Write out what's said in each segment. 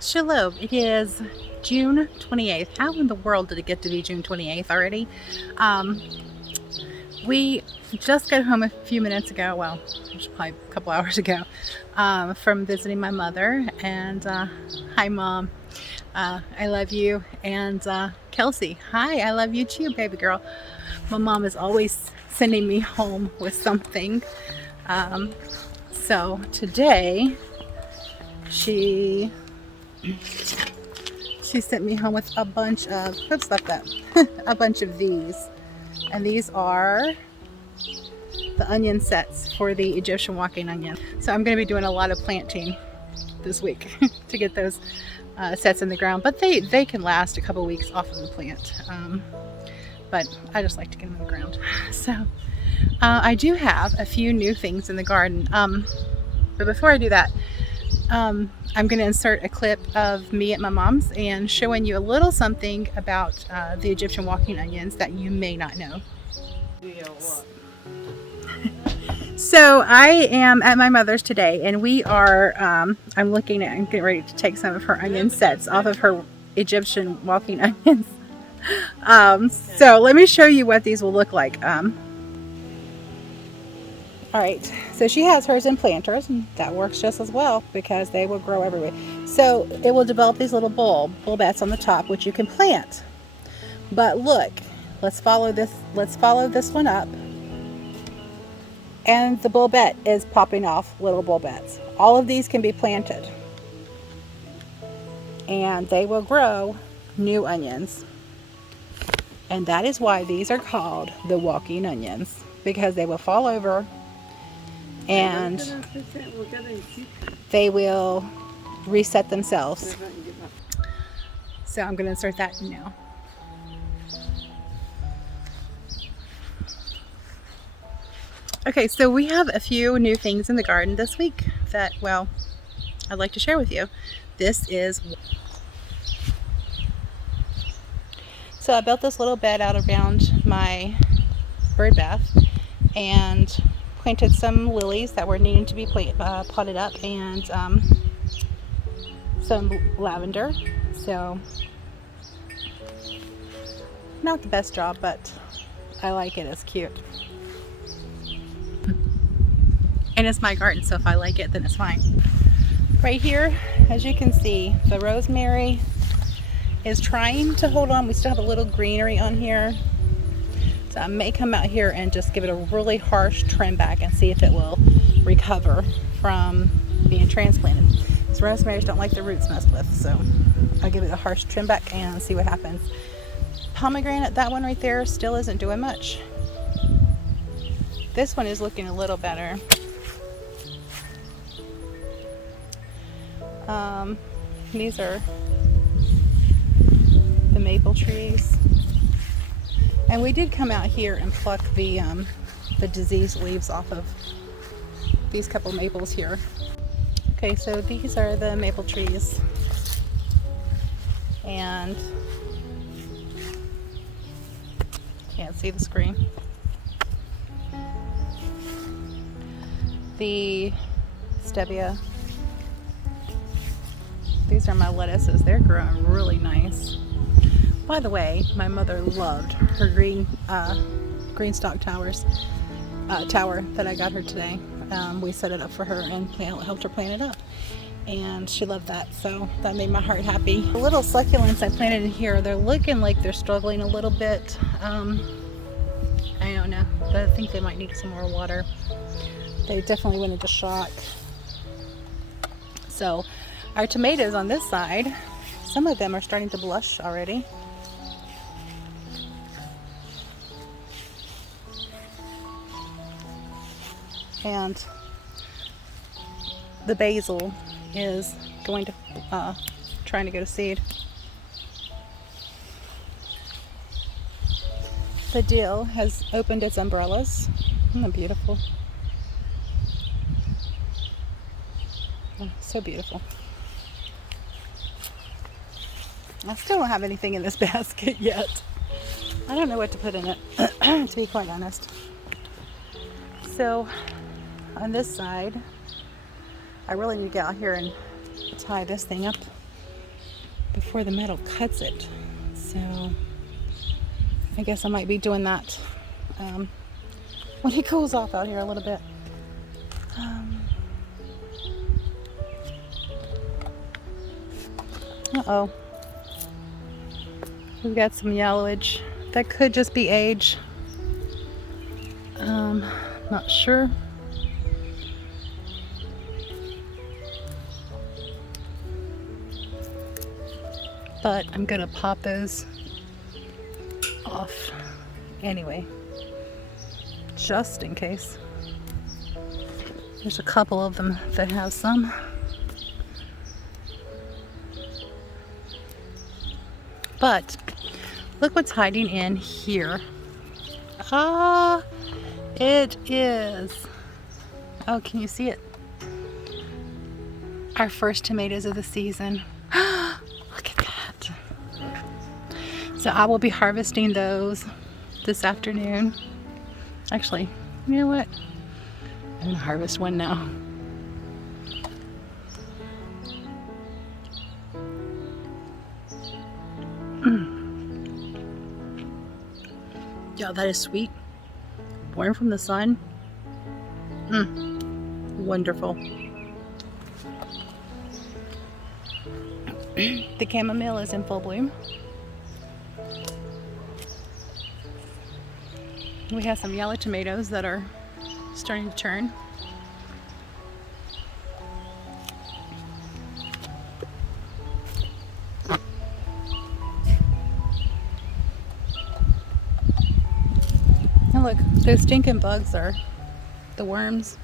Shalom. It is June 28th. How in the world did it get to be June 28th already? We just got home a few minutes ago, well, probably a couple hours ago, from visiting my mother. And hi, Mom. I love you. And Kelsey, hi, I love you too, baby girl. My mom is always sending me home with something. So today, she sent me home with a bunch of, oops, left that, a bunch of these. And these are the onion sets for the Egyptian walking onion. So I'm going to be doing a lot of planting this week to get those sets in the ground. But they can last a couple weeks off of the plant. But I just like to get them in the ground. So I do have a few new things in the garden. But before I do that, I'm going to insert a clip of me at my mom's and showing you a little something about the Egyptian walking onions that you may not know. So I am at my mother's today, and we are, I'm getting ready to take some of her onion sets off of her Egyptian walking onions. So let me show you what these will look like. All right, so she has hers in planters, and that works just as well because they will grow everywhere. So it will develop these little bulbets on the top, which you can plant. But look, let's follow this one up. And the bulbet is popping off little bulbets. All of these can be planted. And they will grow new onions. And that is why these are called the walking onions, because they will fall over and they will reset themselves. So I'm going to insert that now. Okay, so we have a few new things in the garden this week that, well, I'd like to share with you. So I built this little bed out around my bird bath and planted some lilies that were needing to be potted up, and some lavender. So not the best job, but I like it. It's cute. And it's my garden, so if I like it, then it's fine. Right here, as you can see, the rosemary is trying to hold on. We still have a little greenery on here. So I may come out here and just give it a really harsh trim back and see if it will recover from being transplanted. These rosemaries don't like their roots messed with, so I'll give it a harsh trim back and see what happens. Pomegranate, that one right there, still isn't doing much. This one is looking a little better. These are the maple trees. And we did come out here and pluck the diseased leaves off of these couple maples here. Okay, so these are the maple trees. And can't see the screen. The stevia. These are my lettuces. They're growing really nice. By the way, my mother loved her green stalk tower that I got her today. We set it up for her and helped her plant it up, and she loved that, so that made my heart happy. The little succulents I planted in here, they're looking like they're struggling a little bit. I don't know, but I think they might need some more water. They definitely went into shock. So our tomatoes on this side, some of them are starting to blush already. And the basil is going to trying to go to seed. The dill has opened its umbrellas. Isn't that beautiful? Oh, so beautiful. I still don't have anything in this basket yet. I don't know what to put in it, to be quite honest. So on this side, I really need to get out here and tie this thing up before the metal cuts it. So I guess I might be doing that when he cools off out here a little bit. Uh-oh. We've got some yellowage. That could just be age. Not sure. But I'm gonna pop those off anyway, just in case. There's a couple of them that have some. But look what's hiding in here. Ah, it is. Oh, can you see it? Our first tomatoes of the season. Look at that. So I will be harvesting those this afternoon. Actually, you know what? I'm gonna harvest one now. Yeah, that is sweet. Born from the sun. Wonderful. The chamomile is in full bloom. We have some yellow tomatoes that are starting to turn. And look, those stinking bugs are the worms.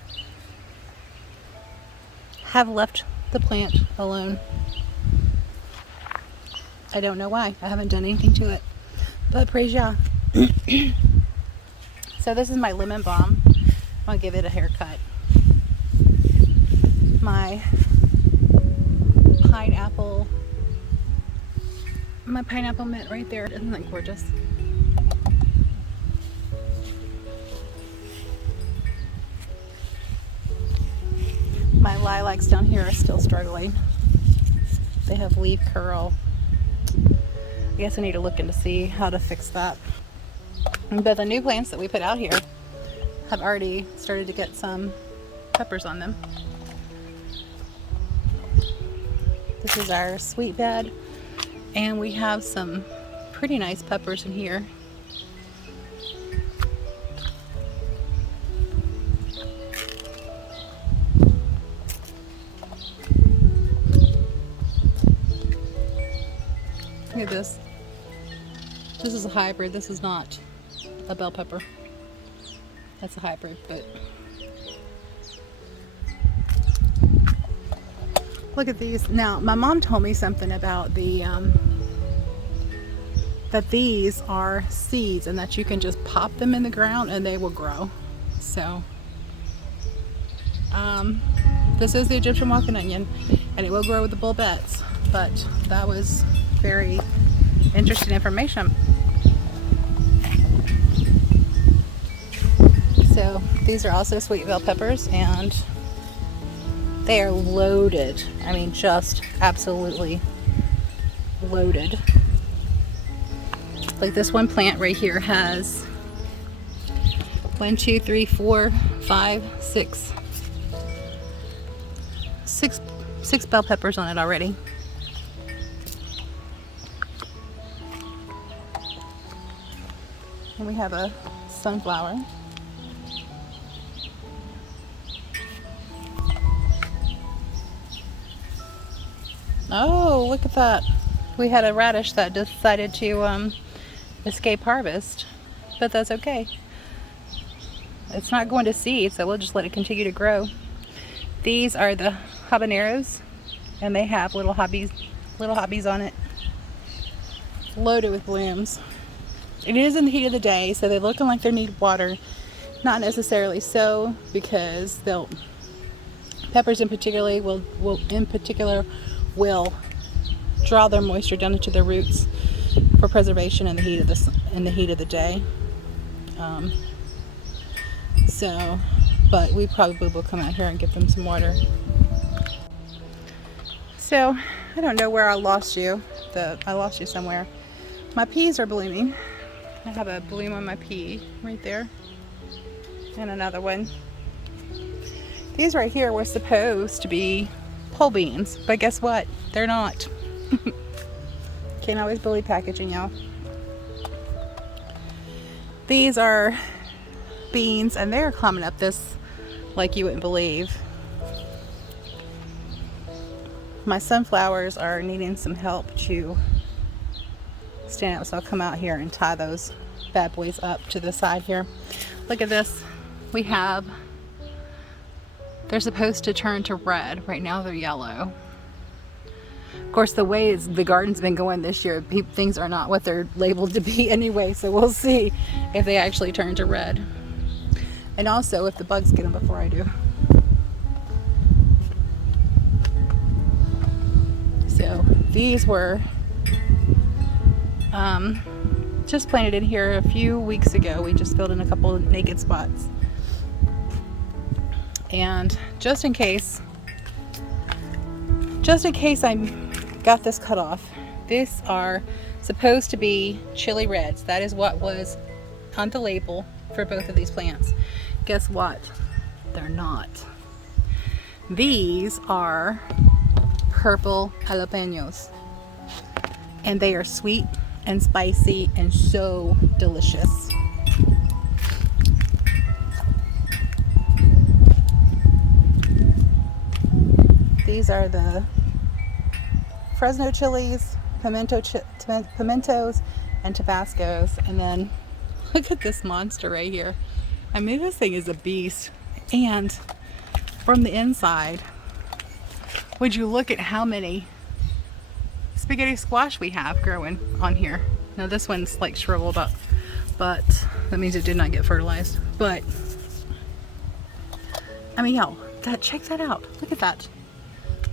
Have left the plant alone. I don't know why. I haven't done anything to it. But praise Yah. So this is my lemon balm. I'll give it a haircut. My pineapple mint right there. Isn't that gorgeous? My lilacs down here are still struggling. They have leaf curl. I guess I need to look in to see how to fix that. But the new plants that we put out here have already started to get some peppers on them. This is our sweet bed, and we have some pretty nice peppers in here. Look at this. This is a hybrid. This is not a bell pepper. That's a hybrid, but look at these. Now, my mom told me something about the that these are seeds and that you can just pop them in the ground and they will grow. So this is the Egyptian walking onion, and it will grow with the bulbets. But that was very interesting information. So these are also sweet bell peppers, and they are loaded. I mean, just absolutely loaded. Like this one plant right here has 1, 2, 3, 4, 5, 6. Six bell peppers on it already. And we have a sunflower. Oh, look at that. We had a radish that decided to escape harvest, but that's okay. It's not going to seed, so we'll just let it continue to grow. These are the habaneros, and they have little hobbies on it, loaded with blooms. It is in the heat of the day, so they're looking like they need water. Not necessarily so, because peppers in particular will draw their moisture down into their roots for preservation in the heat of the day. But we probably will come out here and give them some water. So I don't know where I lost you. I lost you somewhere. My peas are blooming. I have a bloom on my pea right there. And another one. These right here were supposed to be pole beans, but guess what? They're not. Can't always believe packaging, y'all. These are beans, and they're climbing up this like you wouldn't believe. My sunflowers are needing some help to stand up, so I'll come out here and tie those bad boys up to the side here. Look at this. They're supposed to turn to red. Right now they're yellow. Of course, the way the garden's been going this year, things are not what they're labeled to be anyway, so we'll see if they actually turn to red. And also if the bugs get them before I do. So these were just planted in here a few weeks ago. We just filled in a couple of naked spots. And just in case I got this cut off, these are supposed to be chili reds. That is what was on the label for both of these plants. Guess what? They're not. These are purple jalapenos, and they are sweet and spicy and so delicious. These are the Fresno chilies, pimentos, and Tabascos. And then look at this monster right here. I mean, this thing is a beast. And from the inside, would you look at how many spaghetti squash we have growing on here. Now this one's like shriveled up, but that means it did not get fertilized. But I mean, yo, check that out. Look at that.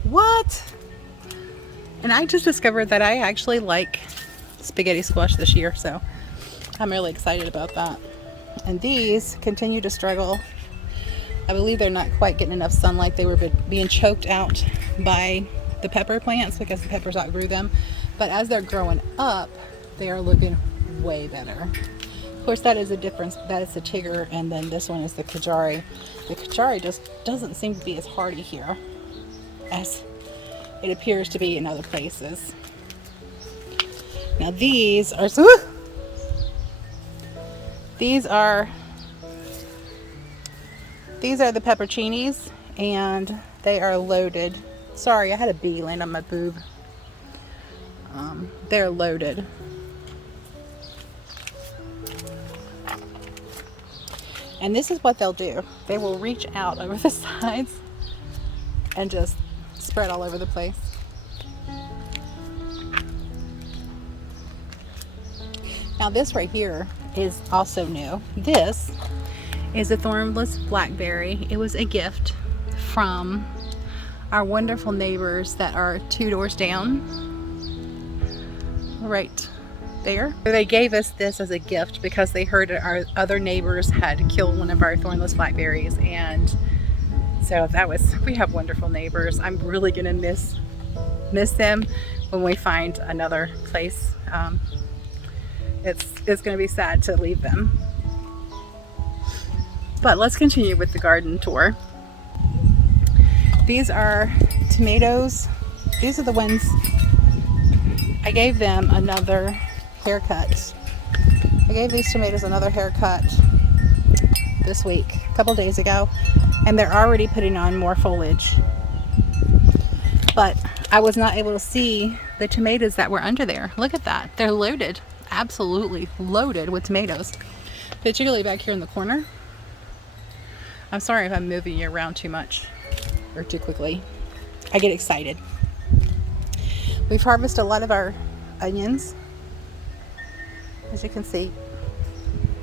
What? And I just discovered that I actually like spaghetti squash this year, so I'm really excited about that. And these continue to struggle. I believe they're not quite getting enough sunlight. They were being choked out by the pepper plants because the peppers outgrew them. But as they're growing up, they are looking way better. Of course, that is a difference. That is the Tigger, and then this one is the Kajari. The Kajari just doesn't seem to be as hardy here as it appears to be in other places. Now these are the pepperoncinis, and they are loaded. Sorry, I had a bee land on my boob. They're loaded. And this is what they'll do. They will reach out over the sides and just spread all over the place. Now this right here is also new. This is a thornless blackberry. It was a gift from our wonderful neighbors that are 2 doors down, right there. They gave us this as a gift because they heard our other neighbors had killed one of our thornless blackberries, and so we have wonderful neighbors. I'm really gonna miss them when we find another place. It's gonna be sad to leave them. But let's continue with the garden tour. These are tomatoes. These are the ones I gave them another haircut. I gave these tomatoes another haircut this week, a couple days ago, and they're already putting on more foliage. But I was not able to see the tomatoes that were under there. Look at that. They're loaded, absolutely loaded with tomatoes, particularly back here in the corner. I'm sorry if I'm moving you around too much or too quickly. I get excited. We've harvested a lot of our onions, as you can see.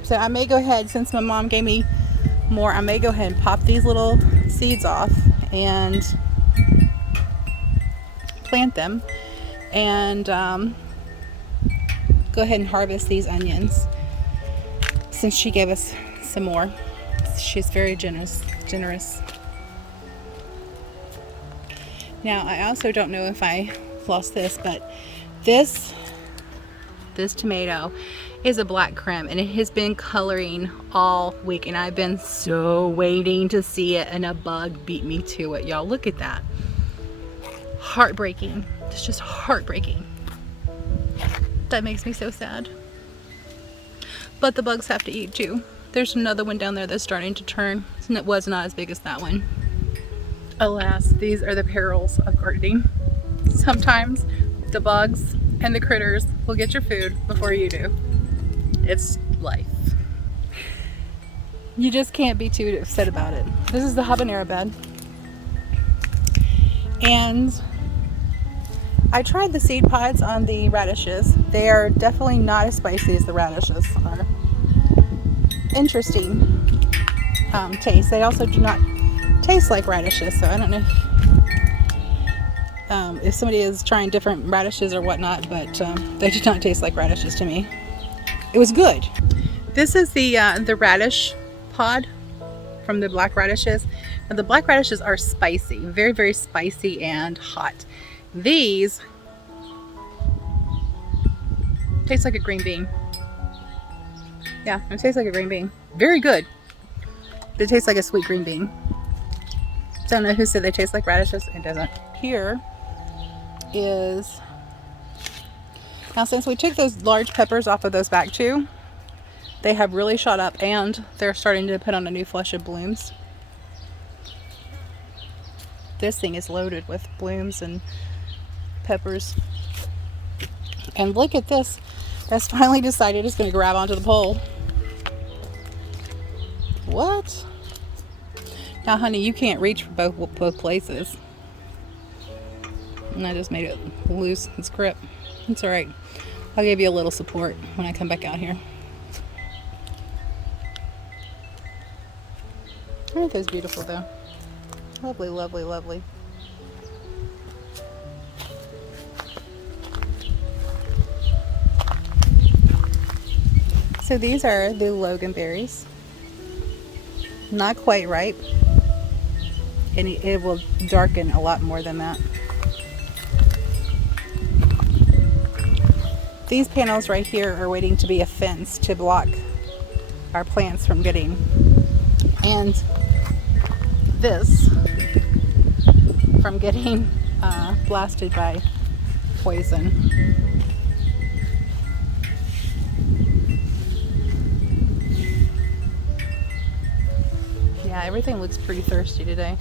So I may go ahead, since my mom gave me more, I may go ahead and pop these little seeds off and plant them, and go ahead and harvest these onions, since she gave us some more. She's very generous. Now I also don't know if I floss this, but this tomato is a black creme, and it has been coloring all week, and I've been so waiting to see it, and a bug beat me to it. Y'all, look at that. Heartbreaking. It's just heartbreaking. That makes me so sad. But the bugs have to eat too. There's another one down there that's starting to turn, and it was not as big as that one. Alas, these are the perils of gardening. Sometimes the bugs and the critters will get your food before you do. It's life. You just can't be too upset about it. This is the habanero bed. And I tried the seed pods on the radishes. They are definitely not as spicy as the radishes are. Interesting taste. They also do not taste like radishes, so I don't know if somebody is trying different radishes or whatnot, but they do not taste like radishes to me. It was good. This is the radish pod from the black radishes. Now, the black radishes are spicy, very, very spicy and hot. These taste like a green bean. Yeah, it tastes like a green bean. Very good. But it tastes like a sweet green bean. Don't know who said they taste like radishes. It doesn't. Here is, now since we took those large peppers off of those back two, they have really shot up, and they're starting to put on a new flush of blooms. This thing is loaded with blooms and peppers. And look at this. That's finally decided it's going to grab onto the pole. What? Now, honey, you can't reach for both places. And I just made it lose its grip. It's alright. I'll give you a little support when I come back out here. Aren't those beautiful, though? Lovely, lovely, lovely. So these are the loganberries. Not quite ripe. And it will darken a lot more than that. These panels right here are waiting to be a fence to block our plants from getting. And this from getting blasted by poison. Yeah, everything looks pretty thirsty today.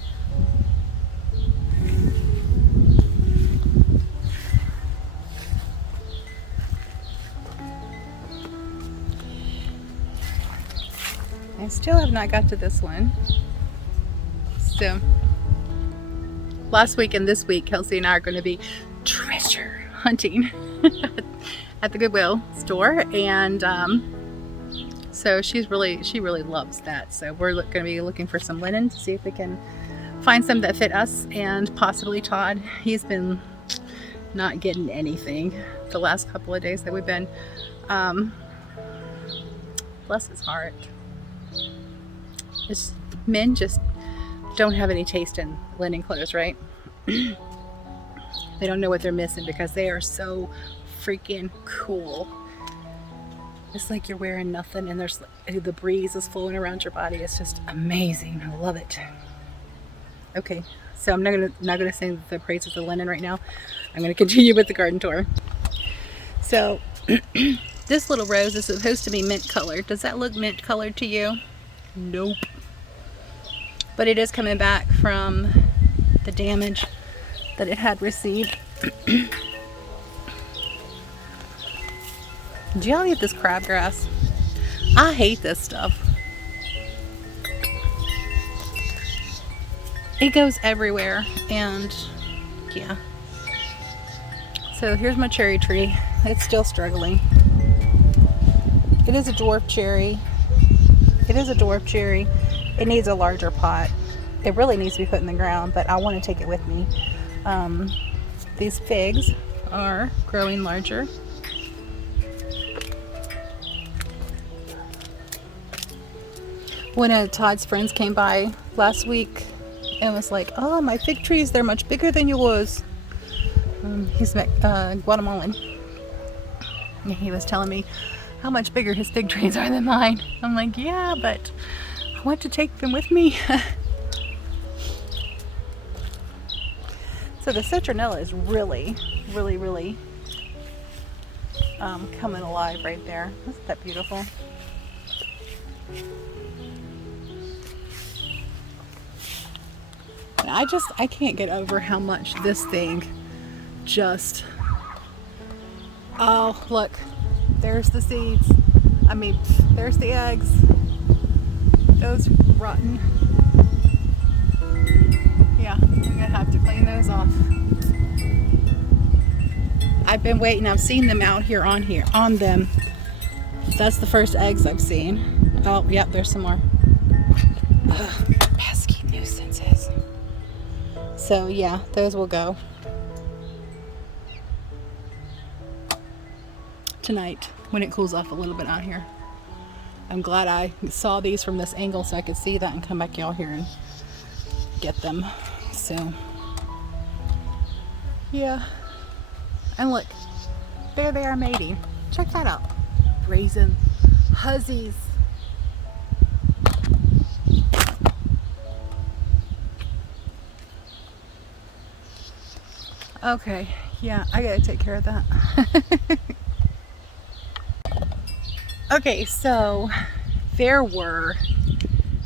I still have not got to this one. So, last week and this week, Kelsey and I are going to be treasure hunting at the Goodwill store, and so she really loves that. So we're going to be looking for some linen to see if we can find some that fit us and possibly Todd. He's been not getting anything the last couple of days that we've been. Bless his heart. Men just don't have any taste in linen clothes, right? They don't know what they're missing because they are so freaking cool. It's like you're wearing nothing, and there's the breeze is flowing around your body. It's just amazing. I love it. Okay, so I'm not gonna sing the praises of linen right now. I'm gonna continue with the garden tour. So this little rose is supposed to be mint colored. Does that look mint colored to you? Nope. But it is coming back from the damage that it had received. Do y'all eat this crabgrass? I hate this stuff. It goes everywhere, and yeah. So here's my cherry tree. It's still struggling. It is a dwarf cherry. It is a dwarf cherry. It needs a larger pot. It really needs to be put in the ground, but I want to take it with me. These figs are growing larger. One of Todd's friends came by last week and was like, "Oh, my fig trees, they're much bigger than yours." He's Guatemalan. And he was telling me how much bigger his fig trees are than mine. I'm like, yeah, but I want to take them with me. So the citronella is really coming alive right there. Isn't that beautiful? And I can't get over how much this thing just, oh, look, there's the seeds. I mean, there's the eggs. Those rotten. Yeah, I'm gonna have to clean those off. I've been waiting. I've seen them out here on them. That's the first eggs I've seen. Oh, yep, there's some more. Ugh, pesky nuisances. So yeah, those will go tonight when it cools off a little bit out here. I'm glad I saw these from this angle so I could see that and come back out here and get them. So yeah, and look, there they are mating. Check that out. Brazen hussies. Okay, yeah, I gotta take care of that. Okay, so there were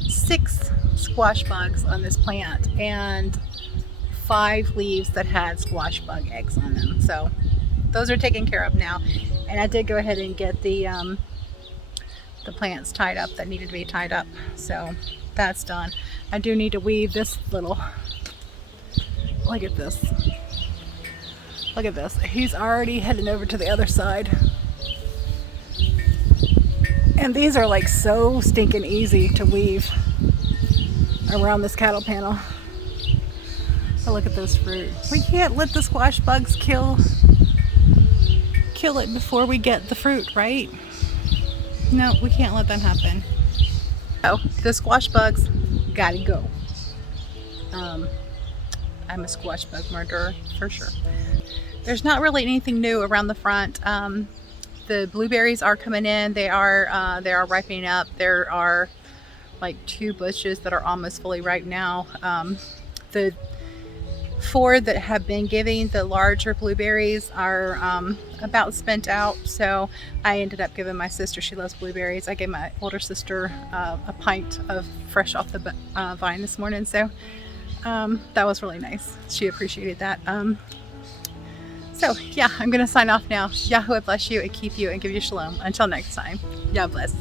6 squash bugs on this plant and 5 leaves that had squash bug eggs on them. So those are taken care of now. And I did go ahead and get the plants tied up that needed to be tied up. So that's done. I do need to weave this little, look at this. Look at this. He's already heading over to the other side. And these are like so stinking easy to weave around this cattle panel. But look at this fruit. We can't let the squash bugs kill it before we get the fruit, right? No, we can't let that happen. Oh, the squash bugs gotta go. I'm a squash bug murderer for sure. There's not really anything new around the front. The blueberries are coming in. They are ripening up. There are like 2 bushes that are almost fully ripe now. The 4 that have been giving the larger blueberries are about spent out. So I ended up giving my sister, she loves blueberries. I gave my older sister a pint of fresh off the vine this morning. So that was really nice. She appreciated that. So yeah, I'm going to sign off now. Yahuah bless you and keep you and give you shalom. Until next time. Yah bless.